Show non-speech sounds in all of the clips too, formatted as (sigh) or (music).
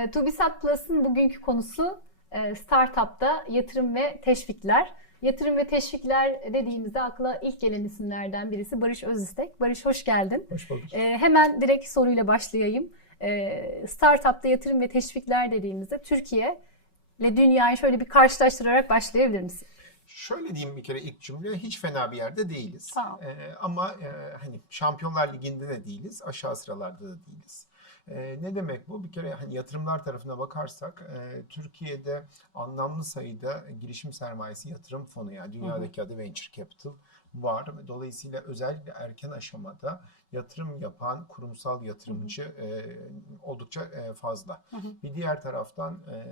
E, Tubisat Plus'ın bugünkü konusu e, startupta yatırım ve teşvikler. Yatırım ve teşvikler dediğimizde akla ilk gelen isimlerden birisi Barış Özistek. Barış hoş geldin. Hoş bulduk. E, hemen direkt soruyla başlayayım. E, startupta yatırım ve teşvikler dediğimizde Türkiye ile dünyayı şöyle bir karşılaştırarak başlayabilir misin? Şöyle diyeyim bir kere ilk cümle hiç fena bir yerde değiliz. Tamam. Ee, ama e, hani Şampiyonlar Ligi'nde de değiliz, aşağı sıralarda da değiliz. Ee, ne demek bu? Bir kere hani yatırımlar tarafına bakarsak e, Türkiye'de anlamlı sayıda girişim sermayesi yatırım fonu yani dünyadaki adı Venture Capital var. Dolayısıyla özellikle erken aşamada yatırım yapan kurumsal yatırımcı e, oldukça e, fazla. Hı hı. Bir diğer taraftan e,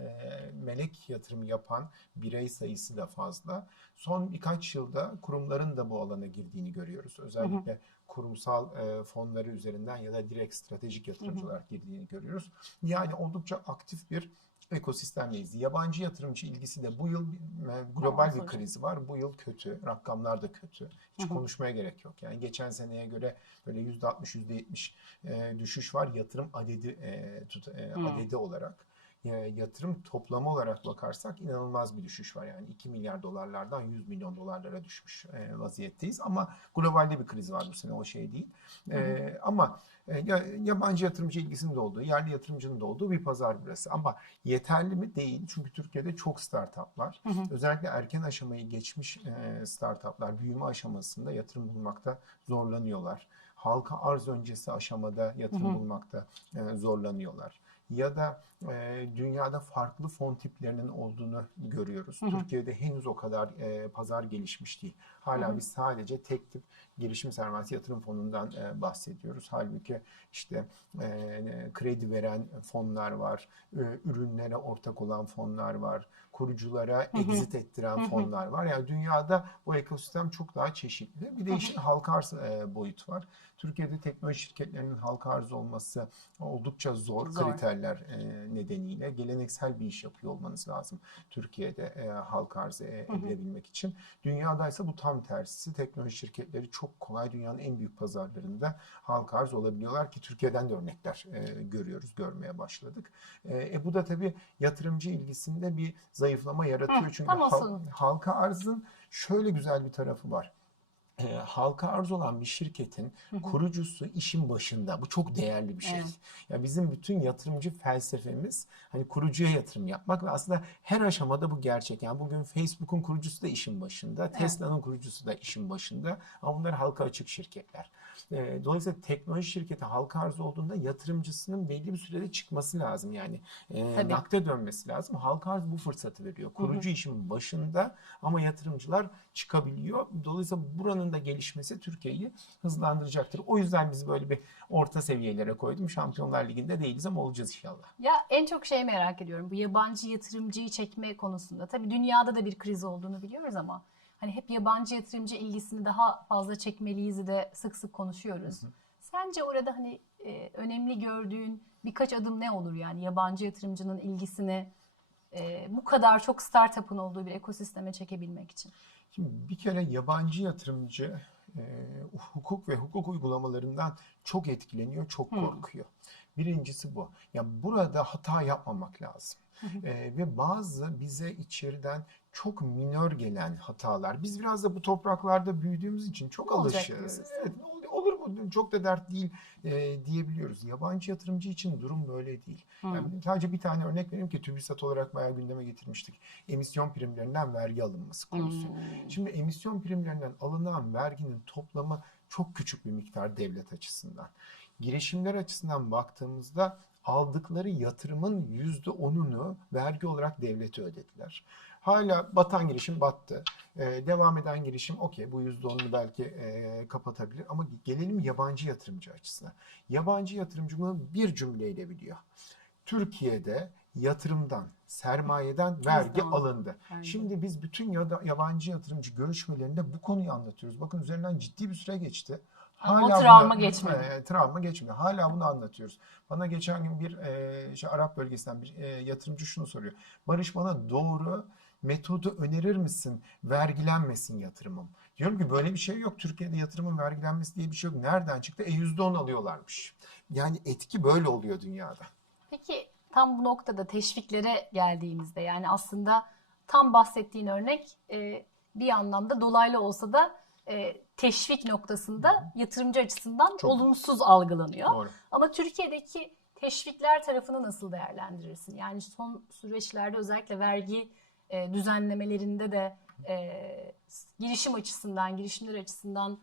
melek yatırım yapan birey sayısı da fazla. Son birkaç yılda kurumların da bu alana girdiğini görüyoruz. Özellikle kurumsal e, fonları üzerinden ya da direkt stratejik yatırımcı olarak girdiğini görüyoruz. Yani oldukça aktif bir ekosistemdeyiz. Yabancı yatırımcı ilgisi de bu yıl e, global bir kriz var. Bu yıl kötü. Rakamlar da kötü. Hiç konuşmaya gerek yok. Yani geçen seneye göre böyle %60, %70 e, düşüş var yatırım adedi e, tut, e, adedi olarak. E, yatırım toplamı olarak bakarsak inanılmaz bir düşüş var. Yani 2 milyar dolarlardan 100 milyon dolarlara düşmüş e, vaziyetteyiz. Ama globalde bir kriz var bu sene o şey değil. E, ama e, ya- yabancı yatırımcı ilgisinin de olduğu, yerli yatırımcının da olduğu bir pazar burası. Ama yeterli mi? Değil. Çünkü Türkiye'de çok startup var. Hı hı. Özellikle erken aşamayı geçmiş e, startuplar büyüme aşamasında yatırım bulmakta zorlanıyorlar. Halka arz öncesi aşamada yatırım Hı hı. bulmakta zorlanıyorlar. Ya da e, dünyada farklı fon tiplerinin olduğunu görüyoruz. Hı hı. Türkiye'de henüz o kadar e, pazar gelişmiş değil. Hala Hı hı. biz sadece tek tip girişim sermayesi yatırım fonundan e, bahsediyoruz. Halbuki işte e, kredi veren fonlar var, e, ürünlere ortak olan fonlar var, kuruculara Hı hı. exit ettiren Hı hı. fonlar var. Yani dünyada bu ekosistem çok daha çeşitli. Bir de işin halka arz e, boyutu var. Türkiye'de teknoloji şirketlerinin halka arz olması oldukça zor, Zor. kriterler e, nedeniyle. Geleneksel bir iş yapıyor olmanız lazım Türkiye'de e, halka arz e, edebilmek için. Dünyadaysa bu tam tersi. Teknoloji şirketleri çok kolay dünyanın en büyük pazarlarında halka arz olabiliyorlar ki Türkiye'den de örnekler görüyoruz, görmeye başladık. E, bu da tabii yatırımcı ilgisinde bir zayıflama yaratıyor. Hı, Çünkü hal- halka arzın şöyle güzel bir tarafı var. E, halka arz olan bir şirketin kurucusu işin başında. Bu çok değerli bir şey. Evet. Ya bizim bütün yatırımcı felsefemiz hani kurucuya yatırım yapmak ve aslında her aşamada bu gerçek. Yani bugün Facebook'un kurucusu da işin başında, Tesla'nın kurucusu da işin başında ama bunlar halka açık şirketler. E, dolayısıyla teknoloji şirketi halka arz olduğunda yatırımcısının belli bir sürede çıkması lazım. Yani e, Tabii. nakde dönmesi lazım. Halka arz bu fırsatı veriyor. Kurucu işin başında ama yatırımcılar çıkabiliyor. Dolayısıyla buranın da gelişmesi Türkiye'yi hızlandıracaktır. O yüzden biz böyle bir orta seviyelere koydum. Şampiyonlar Ligi'nde değiliz ama olacağız inşallah. Ya en çok şey merak ediyorum bu yabancı yatırımcıyı çekme konusunda. Tabii dünyada da bir kriz olduğunu biliyoruz ama hani hep yabancı yatırımcı ilgisini daha fazla çekmeliyiz de sık sık konuşuyoruz. Sence orada hani e, önemli gördüğün birkaç adım ne olur yani yabancı yatırımcının ilgisini e, bu kadar çok startup'ın olduğu bir ekosisteme çekebilmek için? Şimdi bir kere yabancı yatırımcı e, hukuk ve hukuk uygulamalarından çok etkileniyor, çok Hmm. korkuyor. Birincisi bu. Ya burada hata yapmamak lazım. E, ve bazı bize içeriden çok minör gelen hatalar. Biz biraz da bu topraklarda büyüdüğümüz için çok alışığız. Evet, olur bu çok da dert değil e, diyebiliyoruz. Yabancı yatırımcı için durum böyle değil. Yani sadece bir tane örnek vereyim ki TÜBİSAT olarak bayağı gündeme getirmiştik. Emisyon primlerinden vergi alınması konusu. Hmm. Şimdi emisyon primlerinden alınan verginin toplamı çok küçük bir miktar devlet açısından. Girişimler açısından baktığımızda aldıkları yatırımın yüzde onunu vergi olarak devlete ödediler. Hala batan girişim battı. Ee, devam eden girişim okey bu yüzde onunu belki e, kapatabilir ama gelelim yabancı yatırımcı açısına. Yabancı yatırımcı bunu bir cümleyle biliyor. Türkiye'de yatırımdan, sermayeden vergi alındı. Vergi. Şimdi biz bütün yabancı yatırımcı görüşmelerinde bu konuyu anlatıyoruz. Bakın üzerinden ciddi bir süre geçti. Hala travma buna- geçmedi. E, travma geçmedi. Hala bunu anlatıyoruz. Bana geçen gün bir e, işte Arap bölgesinden bir e, yatırımcı şunu soruyor. Barış bana doğru metodu önerir misin? Vergilenmesin yatırımım. Diyorum ki böyle bir şey yok. Türkiye'de yatırımın vergilenmesi diye bir şey yok. Nereden çıktı? E %10 alıyorlarmış. Yani etki böyle oluyor dünyada. Peki tam bu noktada teşviklere geldiğimizde yani aslında tam bahsettiğin örnek e, bir anlamda dolaylı olsa da e, teşvik noktasında yatırımcı açısından Çok. olumsuz algılanıyor. Doğru. Ama Türkiye'deki teşvikler tarafını nasıl değerlendirirsin? Yani son süreçlerde özellikle vergi e, düzenlemelerinde de e, girişim açısından, girişimler açısından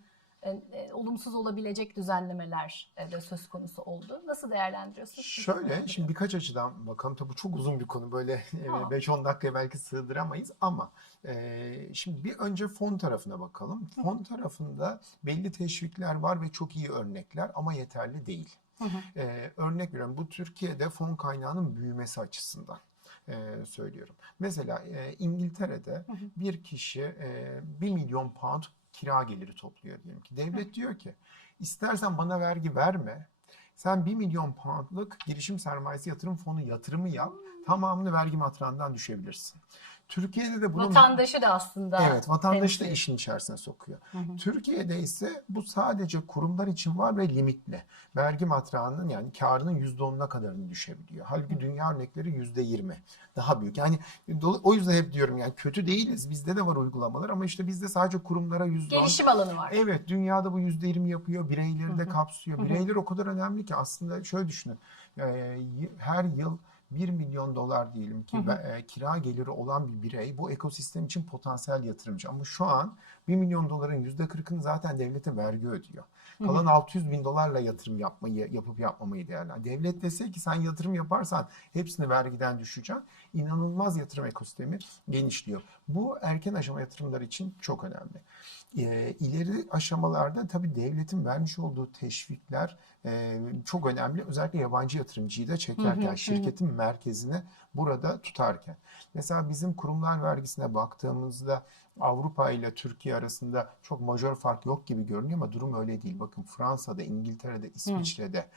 e, e, olumsuz olabilecek düzenlemeler e, de söz konusu oldu. Nasıl değerlendiriyorsun? Şöyle, şimdi birkaç açıdan bakalım. Tabii bu çok uzun bir konu. Böyle (laughs) e, Tamam. 5-10 dakikaya belki sığdıramayız ama e, şimdi bir önce fon tarafına bakalım. Fon tarafında belli teşvikler var ve çok iyi örnekler ama yeterli değil. Hı hı. E, örnek veriyorum bu Türkiye'de fon kaynağının büyümesi açısından e, söylüyorum. Mesela e, İngiltere'de bir kişi e, 1 milyon pound kira geliri topluyor diyelim ki. Devlet diyor ki istersen bana vergi verme. Sen 1 milyon poundluk girişim sermayesi yatırım fonu yatırımı yap. Tamamını vergi matrağından düşebilirsin. Türkiye'de de bunun Vatandaşı da aslında Evet, vatandaşı da işin içerisine sokuyor. Hı hı. Türkiye'de ise bu sadece kurumlar için var ve limitli. Vergi matrağının yani karının %10'una kadarını düşebiliyor. Halbuki dünya örnekleri %20. Daha büyük. Yani o yüzden hep diyorum yani kötü değiliz. Bizde de var uygulamalar ama işte bizde sadece kurumlara %10. gelişim alanı var. Evet, dünyada bu %20 yapıyor. Bireyleri Hı de hı. kapsıyor. Hı hı. Bireyler o kadar önemli ki aslında şöyle düşünün. Ee, her yıl 1 milyon dolar diyelim ki Hı hı. e, kira geliri olan bir birey bu ekosistem için potansiyel yatırımcı. Ama şu an 1 milyon doların %40'ını zaten devlete vergi ödüyor. Hı Kalan 600 bin dolarla yatırım yapmayı, yapıp yapmamayı değerlendiriyor. Devlet dese ki sen yatırım yaparsan hepsini vergiden düşeceksin. İnanılmaz yatırım ekosistemi genişliyor. Bu erken aşama yatırımlar için çok önemli. E, ileri aşamalarda tabii devletin vermiş olduğu teşvikler e, çok önemli. Özellikle yabancı yatırımcıyı da çekerken, Hı hı, hı. şirketin merkezine burada tutarken. Mesela bizim kurumlar vergisine baktığımızda Avrupa ile Türkiye arasında çok majör fark yok gibi görünüyor ama durum öyle değil. Bakın Fransa'da, İngiltere'de, İsviçre'de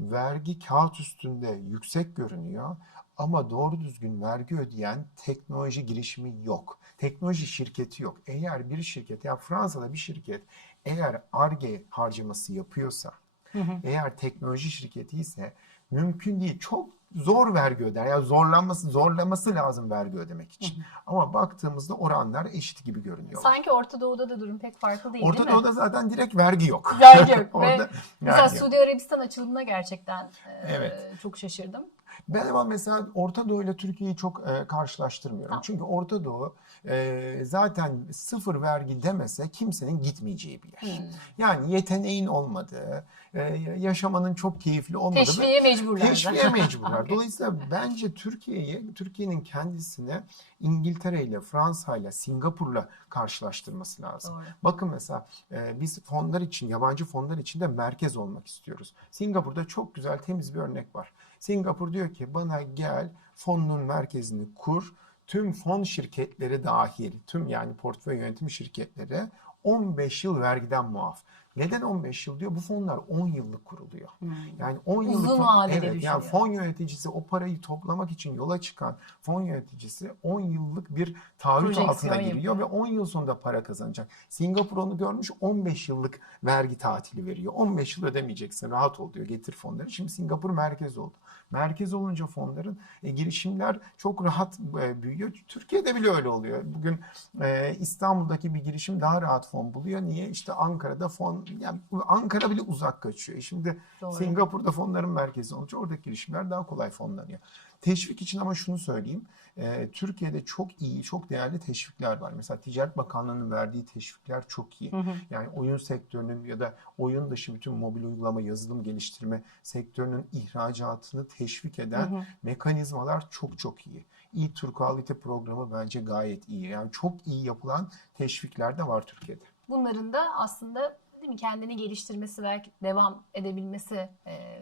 vergi kağıt üstünde yüksek görünüyor ama doğru düzgün vergi ödeyen teknoloji girişimi yok. Teknoloji şirketi yok. Eğer bir şirket, ya Fransa'da bir şirket eğer Ar-Ge harcaması yapıyorsa, Hı hı. eğer teknoloji şirketi ise mümkün değil. Çok zor vergi öder. Yani zorlanması, zorlaması lazım vergi ödemek için. Ama baktığımızda oranlar eşit gibi görünüyor. Sanki Orta Doğu'da da durum pek farklı değil Orta değil mi? Doğu'da zaten direkt vergi yok. Vergi yok. (laughs) Ve Orada Mesela vergi yok. Suudi Arabistan açılımına gerçekten e, Evet. çok şaşırdım. Ben ama mesela Orta Doğu ile Türkiye'yi çok e, karşılaştırmıyorum. Tamam. Çünkü Orta Doğu e, zaten sıfır vergi demese kimsenin gitmeyeceği bir yer. Hmm. Yani yeteneğin olmadığı, e, yaşamanın çok keyifli olmadığı. Teşviğe mecburlar. Teşviğe mecburlar. (laughs) Dolayısıyla bence Türkiye'yi, Türkiye'nin kendisine İngiltere ile, Fransa ile, Singapur'la karşılaştırması lazım. Doğru. Bakın mesela e, biz fonlar için, yabancı fonlar için de merkez olmak istiyoruz. Singapur'da çok güzel, temiz bir örnek var. Singapur diyor ki bana gel fonun merkezini kur. Tüm fon şirketleri dahil, tüm yani portföy yönetimi şirketleri 15 yıl vergiden muaf. Neden 15 yıl diyor? Bu fonlar 10 yıllık kuruluyor. Hmm. Yani 10 Uzun yıllık vadede evet, yani fon yöneticisi o parayı toplamak için yola çıkan fon yöneticisi 10 yıllık bir taahhüt altına giriyor yapıyor. ve 10 yıl sonunda para kazanacak. Singapur onu görmüş 15 yıllık vergi tatili veriyor. 15 yıl ödemeyeceksin rahat ol diyor getir fonları. Şimdi Singapur merkez oldu. Merkez olunca fonların e, girişimler çok rahat e, büyüyor. Türkiye'de bile öyle oluyor. Bugün e, İstanbul'daki bir girişim daha rahat fon buluyor. Niye? İşte Ankara'da fon yani Ankara bile uzak kaçıyor. E Şimdi Doğru. Singapur'da fonların merkezi olunca oradaki girişimler daha kolay fonlanıyor. Teşvik için ama şunu söyleyeyim. e, Türkiye'de çok iyi, çok değerli teşvikler var. Mesela Ticaret Bakanlığı'nın verdiği teşvikler çok iyi. Hı hı. Yani oyun sektörünün ya da oyun dışı bütün mobil uygulama, yazılım geliştirme sektörünün ihracatını teşvik eden Hı hı. mekanizmalar çok çok iyi. E-Tur Quality programı bence gayet iyi. Yani çok iyi yapılan teşvikler de var Türkiye'de. Bunların da aslında değil mi kendini geliştirmesi belki devam edebilmesi e,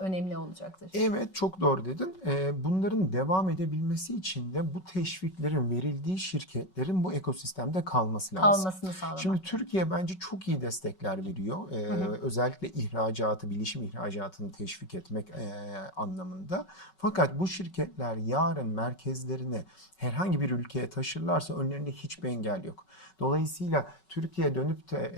önemli olacaktır. Evet çok doğru dedin. Ee, bunların devam edebilmesi için de bu teşviklerin verildiği şirketlerin bu ekosistemde kalması lazım. Kalmasını sağlamak. Şimdi Türkiye bence çok iyi destekler veriyor. Ee, Hı hı. Özellikle ihracatı, bilişim ihracatını teşvik etmek e, anlamında. Fakat bu şirketler yarın merkezlerini herhangi bir ülkeye taşırlarsa önlerinde hiçbir engel yok. Dolayısıyla Türkiye dönüp de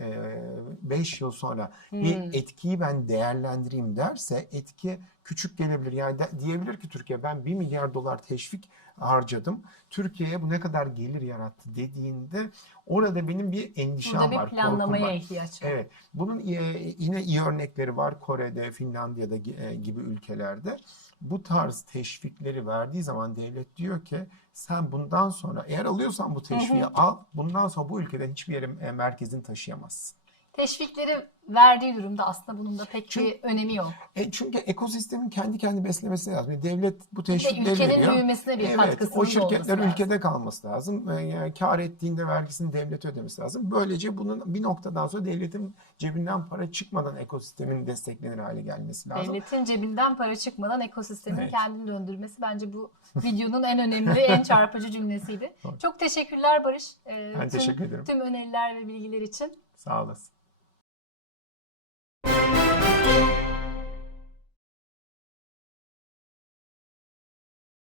5 yıl sonra Hmm. bir etkiyi ben değerlendireyim derse etki küçük gelebilir. Yani de- diyebilir ki Türkiye ben 1 milyar dolar teşvik harcadım. Türkiye'ye bu ne kadar gelir yarattı dediğinde orada benim bir endişem Burada var, bir korkum planlamaya var. ihtiyaç var. Evet. Bunun e, yine iyi örnekleri var Kore'de, Finlandiya'da e, gibi ülkelerde. Bu tarz teşvikleri verdiği zaman devlet diyor ki sen bundan sonra eğer alıyorsan bu teşviği al. Bundan sonra bu ülkeden hiçbir yere e, merkezini taşıyamazsın. Teşvikleri verdiği durumda aslında bunun da pek Çünkü- bir önemi yok. E çünkü ekosistemin kendi kendi beslemesi lazım. Yani devlet bu teşvikleri ülkenin veriyor. büyümesine bir Evet, katkısının o şirketler lazım. ülkede kalması lazım. E, Yani kar ettiğinde vergisini devlet ödemesi lazım. Böylece bunun bir noktadan sonra devletin cebinden para çıkmadan ekosistemin desteklenir hale gelmesi lazım. Devletin cebinden para çıkmadan ekosistemin Evet. kendini döndürmesi bence bu videonun en önemli, en (laughs) çarpıcı cümlesiydi. Çok teşekkürler Barış. Ee, Ben tüm, teşekkür ederim. Tüm öneriler ve bilgiler için. Sağ olasın.